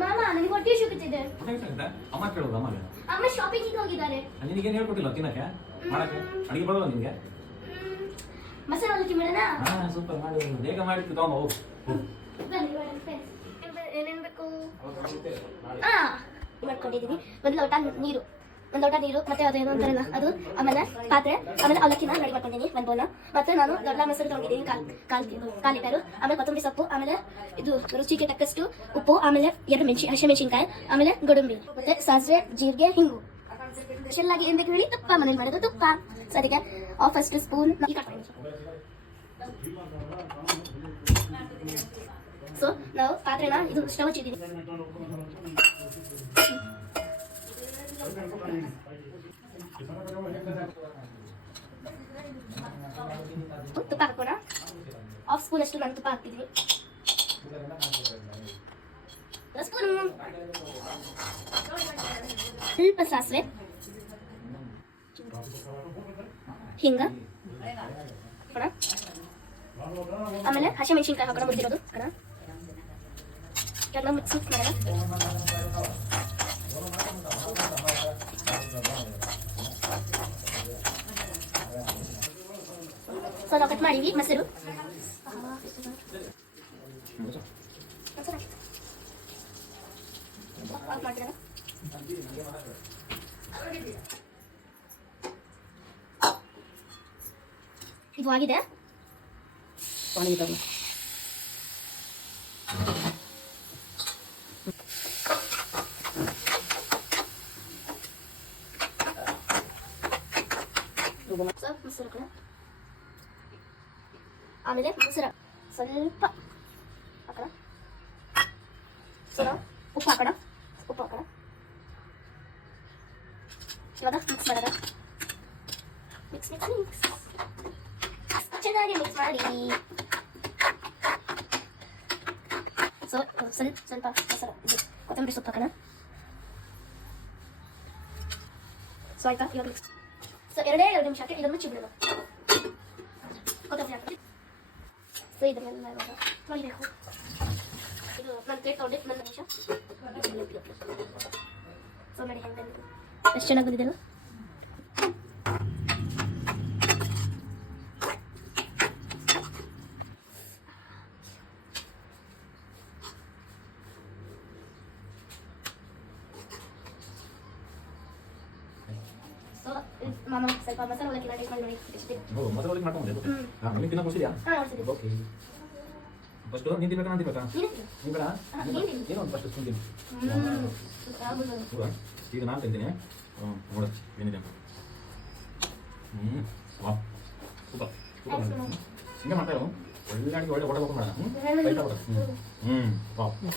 ಮಾಮ ನನಗೆ ಹೊಟ್ಟೆ ಶುಕುತ್ತಿದೆ. ಅಮ್ಮ ಕೇಳೋದು ಅಮ್ಮಗೆ. ಅಮ್ಮ ಶಾಪಿಂಗ್ ಹೋಗಿದ್ದಾರೆ. ನಿನಗೇನು ಹೇಳ್ಕೊಟ್ಟಿಲ್ಲ ತಿನ್ನಕ್ಕೆ ಮಾಡಕ್ಕೆ ಅಡಿಗೆ ಬರೋಲ್ಲ ನಿನಗೆ? ಮಸಾಲೆ ಅವಲಕ್ಕಿ ಮಾಡೋಣ? ಹಾ ಸೂಪರ್ ಮಾಡಿ ಬೇಗ ಮಾಡಿತ್ತು ತಗೊಂಬ ಹೋಗು. ಏನೇನು ಬೇಕು? ಮಾಡ್ಕೊಂಡಿದ್ದೀನಿ. ಒಂದು ಲೋಟ ನೀರು ಮತ್ತೆ ಅದೇನು ಅಂತಾರಲ್ಲ ಅದು, ಆಮೇಲೆ ಪಾತ್ರೆ, ಆಮೇಲೆ ಅವಲಕ್ಕಿನ ರೆಡಿ ಮಾಡ್ಕೊಂಡಿದ್ದೀನಿ ಒಂದು ಬೌಲ. ಮತ್ತೆ ನಾನು ದೊಡ್ಡ ಮೊಸರು ತೊಗೊಂಡಿದ್ದೀನಿ ಕಾಲು ಲೀಟರು. ಆಮೇಲೆ ಕೊತ್ತಂಬರಿ ಸೊಪ್ಪು, ಆಮೇಲೆ ಇದು ರುಚಿಗೆ ತಕ್ಕಷ್ಟು ಉಪ್ಪು, ಆಮೇಲೆ 2 ಹಸಿಮೆಣಸಿನ್ಕಾಯಿ, ಆಮೇಲೆ ಗೋಡಂಬಿ, ಮತ್ತೆ ಸಾಸಿವೆ, ಜೀರಿಗೆ, ಹಿಂಗು. ಸ್ಪೆಷಲ್ ಏನ್ ಬೇಕು ಹೇಳಿ? ತುಪ್ಪ, ಮನೇಲಿ ಮಾಡೋದು ತುಪ್ಪ. ಸೊ ಅದಕ್ಕೆ ಫಸ್ಟ್ ಸ್ಪೂನ್ ಸೊ ನಾವು ಪಾತ್ರೆನ ಇದು ಸ್ಟವ್ ಹಚ್ಚಿದ್ದೀವಿ. ತುಪ್ಪ ಹಾಕೋಣ. 1/2 ಸ್ಪೂನ್ ಅಷ್ಟು ನಾನು ತುಪ್ಪ ಹಾಕ್ತಿದ್ವಿ. ಸ್ವಲ್ಪ ಸಾಸಿವೆ, ಹಿಂಗ, ಆಮೇಲೆ ಹಸಿಮೆಣಸಿನ್ಕಾಯಿ ಹಾಕೋಣ ಬಿಡ್ತಿರೋದು. ಎಲ್ಲ ಮಿಕ್ಸ್ ಮಾಡೋಣ. ಸೊ ನಾವು ಕಟ್ ಮಾಡಿವಿ ಮೊಸರು. ಇದು ಆಗಿದೆ. ಮೊಸರು ಆಮೇಲೆ ಮೊಸರು ಸ್ವಲ್ಪ ಹಾಕೋಣ. ಉಪ್ಪು ಹಾಕೋಣ. ಇವಾಗ ಮಿಕ್ಸ್ ಮಾಡೋಣ. ಮಿಕ್ಸ್ ಚೆನ್ನಾಗಿ ಮಿಕ್ಸ್ ಮಾಡಿ. ಸೊ ಸ್ವಲ್ಪ ಮೊಸರು, ಕೊತ್ತಂಬರಿ ಸೊಪ್ಪು ಹಾಕೋಣ. ಸೊ ಆಯ್ತಾ? ಇವಾಗ ಮಿಕ್ಸ್. ಸೊ 2 ನಿಮಿಷಕ್ಕೆ ಇದನ್ನು ಮುಚ್ಚಿಬಿಡೋಣ. ಕೊತ್ತಂಬರಿ ಹಾಕಿ. ಸೊ ಇದನ್ನೆಲ್ಲ ಇವಾಗ ತೊಳಿಬೇಕು. ಇದು ನನ್ನ ಪ್ಲೇಟ್ ತೊಗೊಂಡೆ. 1 ನಿಮಿಷ. ಸೊ ನೋಡಿ ಹೆಂಗೆ ಎಷ್ಟು ಚೆನ್ನಾಗಿ ಬಂದಿದೆ. ಮಾಮ ಸ್ವಲ್ಪ ಮಸಾಲೆ ಅವಲಕ್ಕಿ ರೆಡಿ ಮಾಡಿ ನೋಡಿ. ಮಸಾಲೆ ಅವಲಕ್ಕಿ ಮಾಡ್ಕೊಂಡೆ. ನಿಮಗೆ ತಿನ್ನಕ್ಕೆ ಕೊಡ್ಸಿದ್ಯಾ? ಓಕೆ. ಫಸ್ಟ್ ನೀನು ತಿನ್ಬೇಕಾ ನಾನು ತಿನ್ಬೇಕಾ? ನೀನು ಬೇಡ? ಏನೋ ಒಂದು ಫಸ್ಟ್ ಸ್ಪೂನ್ ತಿನ್ನು. ಈಗ ನಾನು ತಿಂತೀನಿ. ನೋಡು ಏನಿದೆ. ವಾವ್ ಸೂಪರ್ ಹಿಂಗೆ ಮಾಡ್ತಾ ಇರೋ. ಒಳ್ಳೆ ಅಡಿಗೆ ಒಳ್ಳೆ ಓಡಬೇಕು ಮಾಡೋಣ. ವಾವ್.